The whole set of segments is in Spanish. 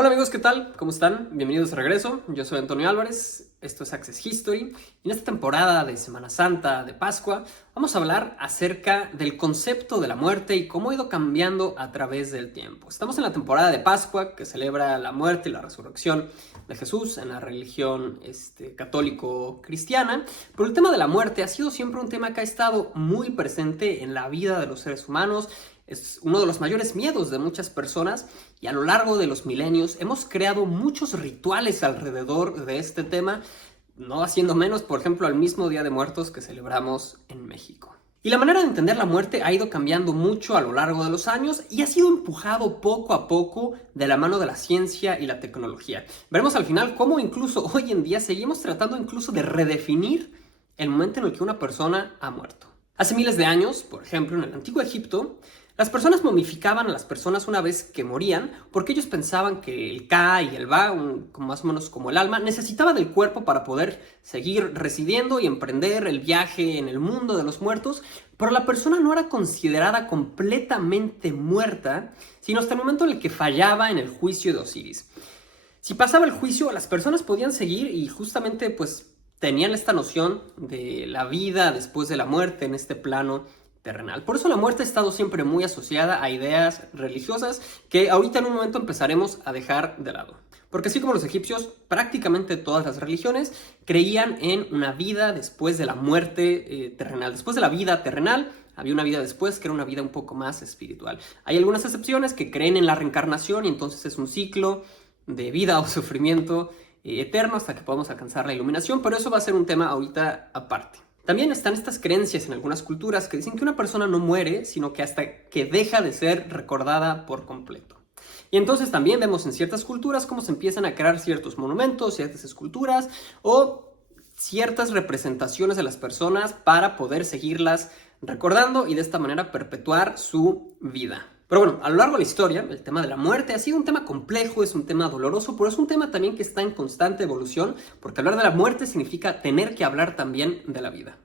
Hola amigos, ¿qué tal? ¿Cómo están? Bienvenidos de regreso. Yo soy Antonio Álvarez, esto es Access History. Y en esta temporada de Semana Santa, de Pascua, vamos a hablar acerca del concepto de la muerte y cómo ha ido cambiando a través del tiempo. Estamos en la temporada de Pascua, que celebra la muerte y la resurrección de Jesús en la religión católico-cristiana, pero el tema de la muerte ha sido siempre un tema que ha estado muy presente en la vida de los seres humanos. Es uno de los mayores miedos de muchas personas y a lo largo de los milenios hemos creado muchos rituales alrededor de este tema, no haciendo menos, por ejemplo, al mismo Día de Muertos que celebramos en México. Y la manera de entender la muerte ha ido cambiando mucho a lo largo de los años y ha sido empujado poco a poco de la mano de la ciencia y la tecnología. Veremos al final cómo incluso hoy en día seguimos tratando incluso de redefinir el momento en el que una persona ha muerto. Hace miles de años, por ejemplo, en el Antiguo Egipto, las personas momificaban a las personas una vez que morían porque ellos pensaban que el Ka y el Ba, más o menos como el alma, necesitaba del cuerpo para poder seguir residiendo y emprender el viaje en el mundo de los muertos, pero la persona no era considerada completamente muerta, sino hasta el momento en el que fallaba en el juicio de Osiris. Si pasaba el juicio, las personas podían seguir y justamente pues tenían esta noción de la vida después de la muerte en este plano terrenal. Por eso la muerte ha estado siempre muy asociada a ideas religiosas que ahorita en un momento empezaremos a dejar de lado. Porque así como los egipcios, prácticamente todas las religiones creían en una vida después de la muerte terrenal. Después de la vida terrenal, había una vida después que era una vida un poco más espiritual. Hay algunas excepciones que creen en la reencarnación y entonces es un ciclo de vida o sufrimiento eterno hasta que podamos alcanzar la iluminación, pero eso va a ser un tema ahorita aparte. También están estas creencias en algunas culturas que dicen que una persona no muere, sino que hasta que deja de ser recordada por completo. Y entonces también vemos en ciertas culturas cómo se empiezan a crear ciertos monumentos, ciertas esculturas o ciertas representaciones de las personas para poder seguirlas recordando y de esta manera perpetuar su vida. Pero bueno, a lo largo de la historia, el tema de la muerte ha sido un tema complejo, es un tema doloroso, pero es un tema también que está en constante evolución, porque hablar de la muerte significa tener que hablar también de la vida.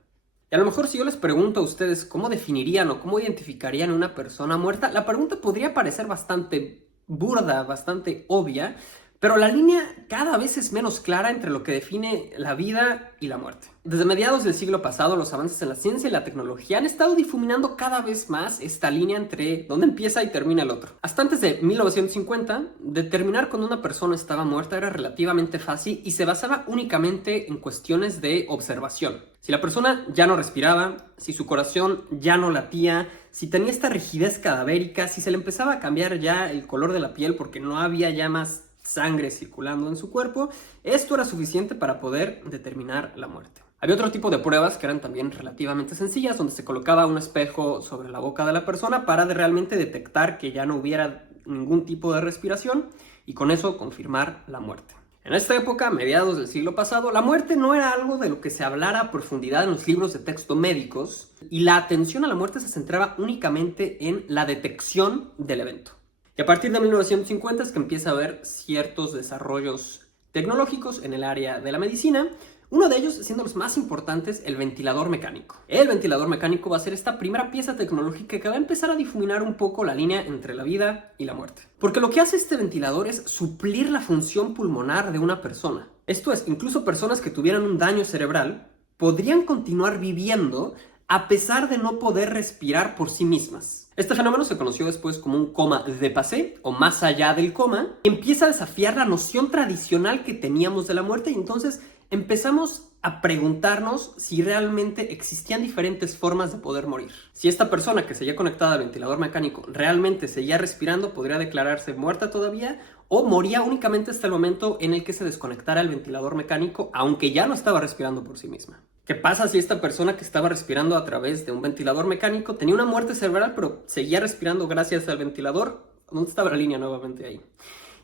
Y a lo mejor si yo les pregunto a ustedes cómo definirían o cómo identificarían a una persona muerta, la pregunta podría parecer bastante burda, bastante obvia, pero la línea cada vez es menos clara entre lo que define la vida y la muerte. Desde mediados del siglo pasado, los avances en la ciencia y la tecnología han estado difuminando cada vez más esta línea entre dónde empieza y termina el otro. Hasta antes de 1950, determinar cuando una persona estaba muerta era relativamente fácil y se basaba únicamente en cuestiones de observación. Si la persona ya no respiraba, si su corazón ya no latía, si tenía esta rigidez cadavérica, si se le empezaba a cambiar ya el color de la piel porque no había ya más sangre circulando en su cuerpo, esto era suficiente para poder determinar la muerte. Había otro tipo de pruebas que eran también relativamente sencillas, donde se colocaba un espejo sobre la boca de la persona para realmente detectar que ya no hubiera ningún tipo de respiración y con eso confirmar la muerte. En esta época, a mediados del siglo pasado, la muerte no era algo de lo que se hablara a profundidad en los libros de texto médicos y la atención a la muerte se centraba únicamente en la detección del evento. Y a partir de 1950 es que empieza a haber ciertos desarrollos tecnológicos en el área de la medicina, uno de ellos siendo los más importantes, el ventilador mecánico. El ventilador mecánico va a ser esta primera pieza tecnológica que va a empezar a difuminar un poco la línea entre la vida y la muerte. Porque lo que hace este ventilador es suplir la función pulmonar de una persona. Esto es, incluso personas que tuvieran un daño cerebral podrían continuar viviendo a pesar de no poder respirar por sí mismas. Este fenómeno se conoció después como un coma de passé o más allá del coma y empieza a desafiar la noción tradicional que teníamos de la muerte y entonces empezamos a preguntarnos si realmente existían diferentes formas de poder morir. Si esta persona que seguía conectada al ventilador mecánico realmente seguía respirando, podría declararse muerta todavía o moría únicamente hasta el momento en el que se desconectara el ventilador mecánico, aunque ya no estaba respirando por sí misma. ¿Qué pasa si esta persona que estaba respirando a través de un ventilador mecánico tenía una muerte cerebral, pero seguía respirando gracias al ventilador? ¿Dónde estaba la línea nuevamente ahí?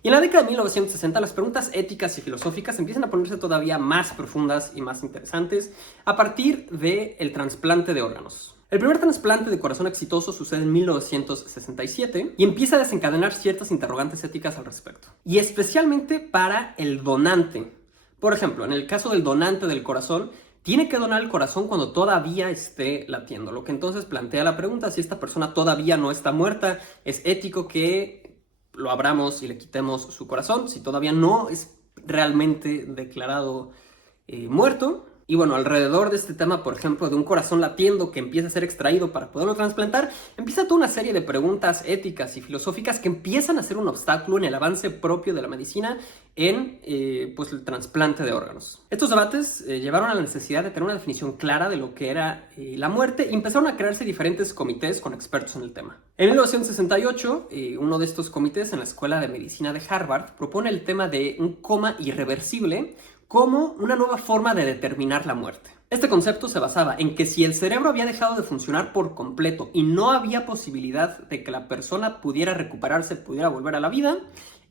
Y en la década de 1960 las preguntas éticas y filosóficas empiezan a ponerse todavía más profundas y más interesantes a partir del trasplante de órganos. El primer trasplante de corazón exitoso sucede en 1967 y empieza a desencadenar ciertas interrogantes éticas al respecto. Y especialmente para el donante. Por ejemplo, en el caso del donante del corazón, tiene que donar el corazón cuando todavía esté latiendo, lo que entonces plantea la pregunta si esta persona todavía no está muerta. ¿Es ético que lo abramos y le quitemos su corazón, si todavía no es realmente declarado muerto. Y bueno, alrededor de este tema, por ejemplo, de un corazón latiendo que empieza a ser extraído para poderlo trasplantar, empieza toda una serie de preguntas éticas y filosóficas que empiezan a ser un obstáculo en el avance propio de la medicina en pues el trasplante de órganos. Estos debates llevaron a la necesidad de tener una definición clara de lo que era la muerte y empezaron a crearse diferentes comités con expertos en el tema. En 1968, uno de estos comités en la Escuela de Medicina de Harvard propone el tema de un coma irreversible como una nueva forma de determinar la muerte. Este concepto se basaba en que si el cerebro había dejado de funcionar por completo y no había posibilidad de que la persona pudiera recuperarse, pudiera volver a la vida,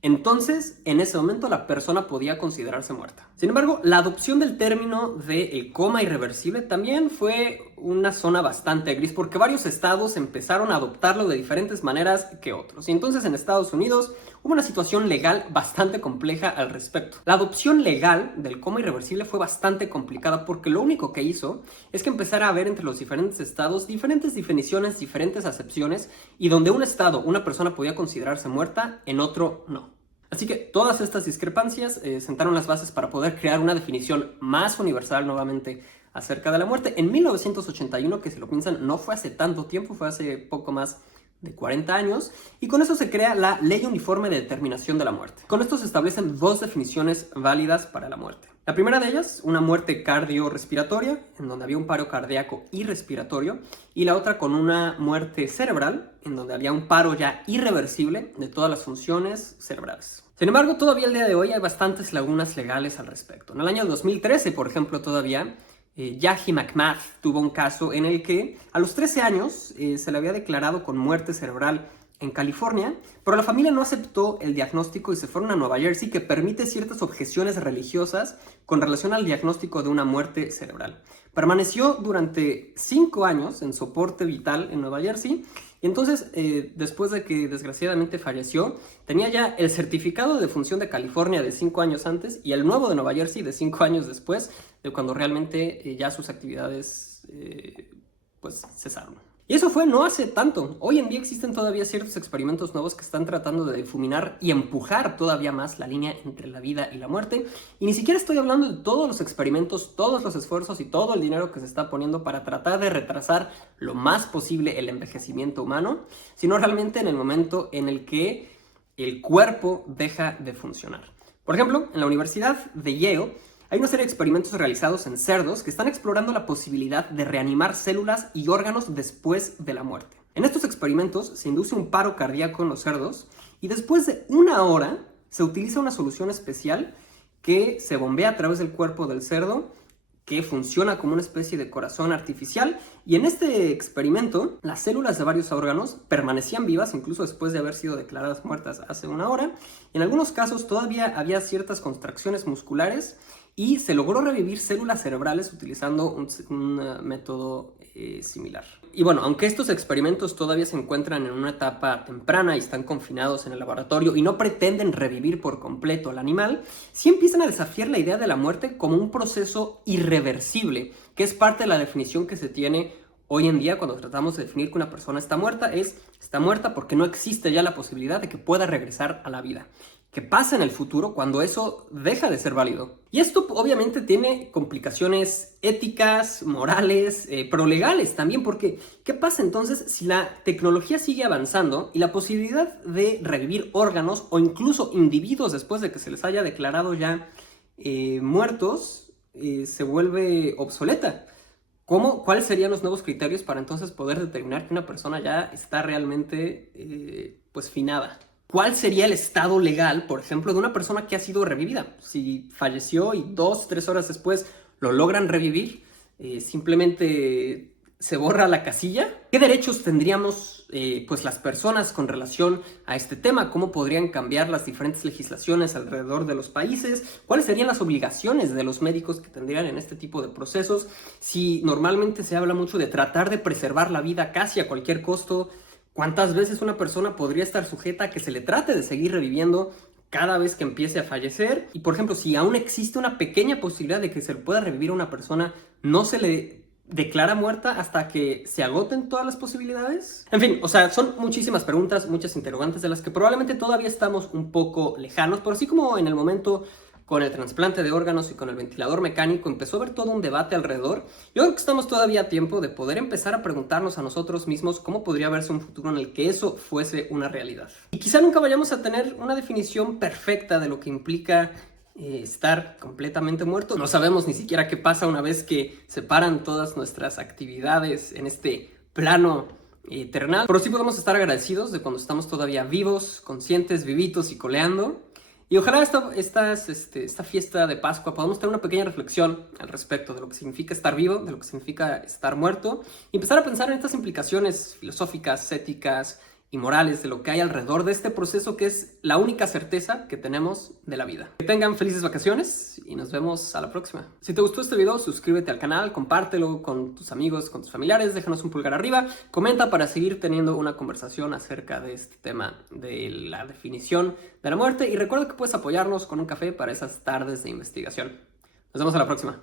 entonces en ese momento la persona podía considerarse muerta. Sin embargo, la adopción del término de coma irreversible también fue una zona bastante gris porque varios estados empezaron a adoptarlo de diferentes maneras que otros. Y entonces en Estados Unidos hubo una situación legal bastante compleja al respecto. La adopción legal del coma irreversible fue bastante complicada porque lo único que hizo es que empezara a haber entre los diferentes estados diferentes definiciones, diferentes acepciones y donde un estado, una persona podía considerarse muerta, en otro no. Así que todas estas discrepancias sentaron las bases para poder crear una definición más universal nuevamente acerca de la muerte. En 1981, que si lo piensan, no fue hace tanto tiempo, fue hace poco más de 40 años, y con eso se crea la Ley Uniforme de Determinación de la Muerte. Con esto se establecen dos definiciones válidas para la muerte. La primera de ellas, una muerte cardiorrespiratoria, en donde había un paro cardíaco y respiratorio, y la otra con una muerte cerebral, en donde había un paro ya irreversible de todas las funciones cerebrales. Sin embargo, todavía al día de hoy hay bastantes lagunas legales al respecto. En el año 2013, por ejemplo, todavía Yahi McMath tuvo un caso en el que a los 13 años se le había declarado con muerte cerebral en California, pero la familia no aceptó el diagnóstico y se fueron a Nueva Jersey, que permite ciertas objeciones religiosas con relación al diagnóstico de una muerte cerebral. Permaneció durante 5 años en soporte vital en Nueva Jersey y entonces, después de que desgraciadamente falleció, tenía ya el certificado de defunción de California de 5 años antes y el nuevo de Nueva Jersey de 5 años después, de cuando realmente ya sus actividades pues cesaron. Y eso fue no hace tanto. Hoy en día existen todavía ciertos experimentos nuevos que están tratando de difuminar y empujar todavía más la línea entre la vida y la muerte. Y ni siquiera estoy hablando de todos los experimentos, todos los esfuerzos y todo el dinero que se está poniendo para tratar de retrasar lo más posible el envejecimiento humano, sino realmente en el momento en el que el cuerpo deja de funcionar. Por ejemplo, en la Universidad de Yale, hay una serie de experimentos realizados en cerdos que están explorando la posibilidad de reanimar células y órganos después de la muerte. En estos experimentos se induce un paro cardíaco en los cerdos y después de 1 hora se utiliza una solución especial que se bombea a través del cuerpo del cerdo, que funciona como una especie de corazón artificial, y en este experimento las células de varios órganos permanecían vivas incluso después de haber sido declaradas muertas hace 1 hora. En algunos casos todavía había ciertas contracciones musculares y se logró revivir células cerebrales utilizando un método similar. Y bueno, aunque estos experimentos todavía se encuentran en una etapa temprana y están confinados en el laboratorio y no pretenden revivir por completo al animal, sí empiezan a desafiar la idea de la muerte como un proceso irreversible, que es parte de la definición que se tiene hoy en día cuando tratamos de definir que una persona está muerta. Está muerta porque no existe ya la posibilidad de que pueda regresar a la vida. ¿Qué pasa en el futuro cuando eso deja de ser válido? Y esto obviamente tiene complicaciones éticas, morales, pero legales también, porque ¿qué pasa entonces si la tecnología sigue avanzando y la posibilidad de revivir órganos o incluso individuos después de que se les haya declarado ya muertos se vuelve obsoleta? ¿Cuáles serían los nuevos criterios para entonces poder determinar que una persona ya está realmente pues finada? ¿Cuál sería el estado legal, por ejemplo, de una persona que ha sido revivida? Si falleció y 2-3 horas después lo logran revivir, simplemente se borra la casilla. ¿Qué derechos tendríamos pues las personas con relación a este tema? ¿Cómo podrían cambiar las diferentes legislaciones alrededor de los países? ¿Cuáles serían las obligaciones de los médicos que tendrían en este tipo de procesos? Si normalmente se habla mucho de tratar de preservar la vida casi a cualquier costo, ¿cuántas veces una persona podría estar sujeta a que se le trate de seguir reviviendo cada vez que empiece a fallecer? Y por ejemplo, si aún existe una pequeña posibilidad de que se le pueda revivir a una persona, ¿no se le declara muerta hasta que se agoten todas las posibilidades? En fin, o sea, son muchísimas preguntas, muchas interrogantes de las que probablemente todavía estamos un poco lejanos, pero así como en el momento con el trasplante de órganos y con el ventilador mecánico empezó a haber todo un debate alrededor, yo creo que estamos todavía a tiempo de poder empezar a preguntarnos a nosotros mismos cómo podría verse un futuro en el que eso fuese una realidad. Y quizá nunca vayamos a tener una definición perfecta de lo que implica estar completamente muerto. No sabemos ni siquiera qué pasa una vez que se paran todas nuestras actividades en este plano eternal, pero sí podemos estar agradecidos de cuando estamos todavía vivos, conscientes, vivitos y coleando. Y ojalá esta fiesta de Pascua podamos tener una pequeña reflexión al respecto de lo que significa estar vivo, de lo que significa estar muerto, y empezar a pensar en estas implicaciones filosóficas, éticas y morales de lo que hay alrededor de este proceso que es la única certeza que tenemos de la vida. Que tengan felices vacaciones y nos vemos a la próxima. Si te gustó este video, suscríbete al canal, compártelo con tus amigos, con tus familiares, déjanos un pulgar arriba, comenta para seguir teniendo una conversación acerca de este tema de la definición de la muerte y recuerda que puedes apoyarnos con un café para esas tardes de investigación. Nos vemos a la próxima.